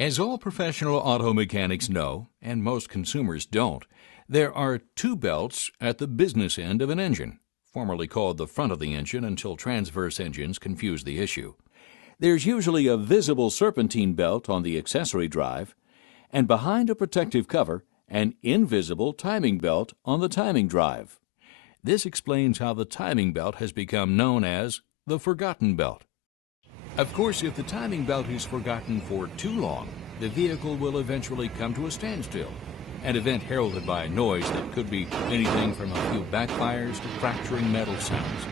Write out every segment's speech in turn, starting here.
As all professional auto mechanics know, and most consumers don't, there are two belts at the business end of an engine, formerly called the front of the engine until transverse engines confused the issue. There's usually a visible serpentine belt on the accessory drive, and behind a protective cover, an invisible timing belt on the timing drive. This explains how the timing belt has become known as the forgotten belt. Of course, if the timing belt is forgotten for too long, the vehicle will eventually come to a standstill, an event heralded by a noise that could be anything from a few backfires to fracturing metal sounds.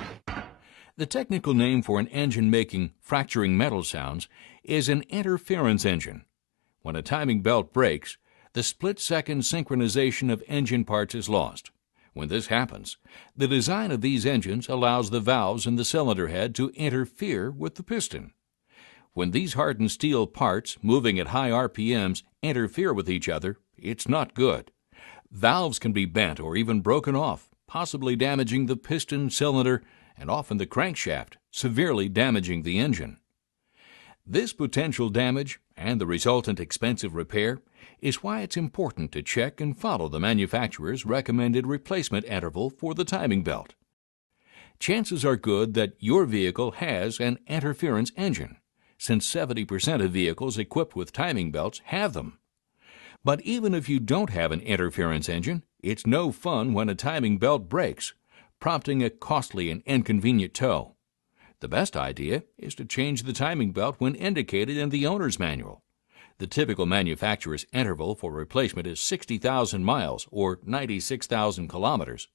The technical name for an engine making fracturing metal sounds is an interference engine. When a timing belt breaks, the split-second synchronization of engine parts is lost. When this happens, the design of these engines allows the valves in the cylinder head to interfere with the piston. When these hardened steel parts, moving at high RPMs, interfere with each other, it's not good. Valves can be bent or even broken off, possibly damaging the piston, cylinder, and often the crankshaft, severely damaging the engine. This potential damage and the resultant expensive repair is why it's important to check and follow the manufacturer's recommended replacement interval for the timing belt. Chances are good that your vehicle has an interference engine, since 70% of vehicles equipped with timing belts have them. But even if you don't have an interference engine, it's no fun when a timing belt breaks, prompting a costly and inconvenient tow. The best idea is to change the timing belt when indicated in the owner's manual. The typical manufacturer's interval for replacement is 60,000 miles or 96,000 kilometers.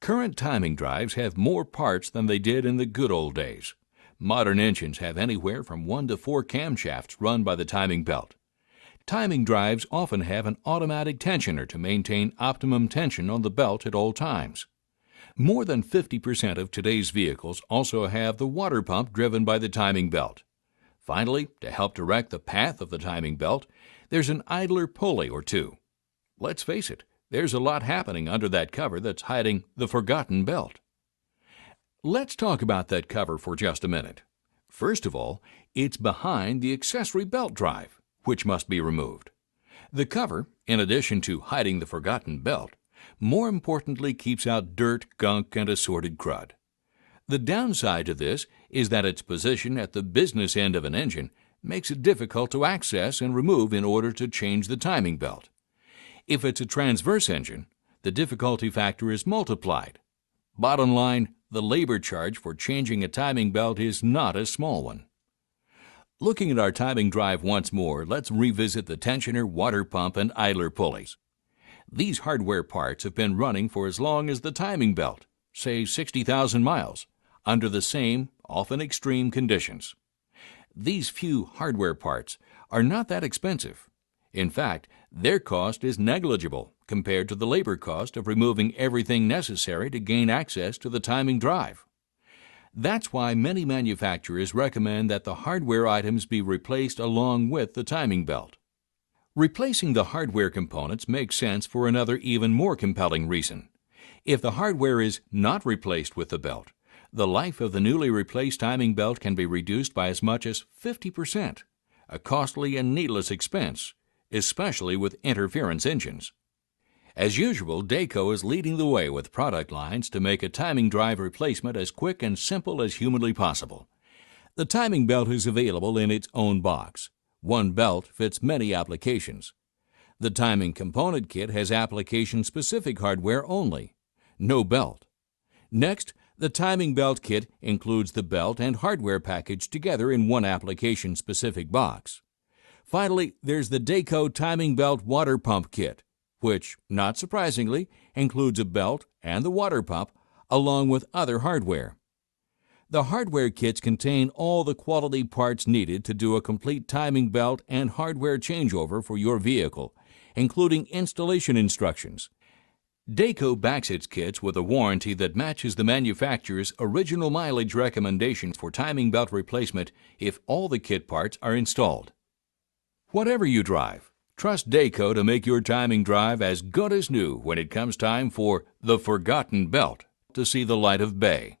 Current timing drives have more parts than they did in the good old days. Modern engines have anywhere from 1 to 4 camshafts run by the timing belt. Timing drives often have an automatic tensioner to maintain optimum tension on the belt at all times. More than 50% of today's vehicles also have the water pump driven by the timing belt. Finally, to help direct the path of the timing belt, there's an idler pulley or two. Let's face it, there's a lot happening under that cover that's hiding the forgotten belt. Let's talk about that cover for just a minute. First of all, it's behind the accessory belt drive, which must be removed. The cover, in addition to hiding the forgotten belt, more importantly keeps out dirt, gunk, and assorted crud. The downside to this is that its position at the business end of an engine makes it difficult to access and remove in order to change the timing belt. If it's a transverse engine, the difficulty factor is multiplied. Bottom line, the labor charge for changing a timing belt is not a small one. Looking at our timing drive once more, let's revisit the tensioner, water pump, and idler pulleys. These hardware parts have been running for as long as the timing belt, say 60,000 miles, under the same, often extreme conditions. These few hardware parts are not that expensive. In fact, their cost is negligible compared to the labor cost of removing everything necessary to gain access to the timing drive. That's why many manufacturers recommend that the hardware items be replaced along with the timing belt. Replacing the hardware components makes sense for another even more compelling reason. If the hardware is not replaced with the belt, the life of the newly replaced timing belt can be reduced by as much as 50%, a costly and needless expense, especially with interference engines. As usual, Dayco is leading the way with product lines to make a timing drive replacement as quick and simple as humanly possible. The timing belt is available in its own box. One belt fits many applications. The timing component kit has application-specific hardware only. No belt. Next, the timing belt kit includes the belt and hardware package together in one application-specific box. Finally, there's the Dayco timing belt water pump kit, which, not surprisingly, includes a belt and the water pump, along with other hardware. The hardware kits contain all the quality parts needed to do a complete timing belt and hardware changeover for your vehicle, including installation instructions. Dayco backs its kits with a warranty that matches the manufacturer's original mileage recommendations for timing belt replacement if all the kit parts are installed. Whatever you drive, trust Dayco to make your timing drive as good as new when it comes time for the forgotten belt to see the light of day.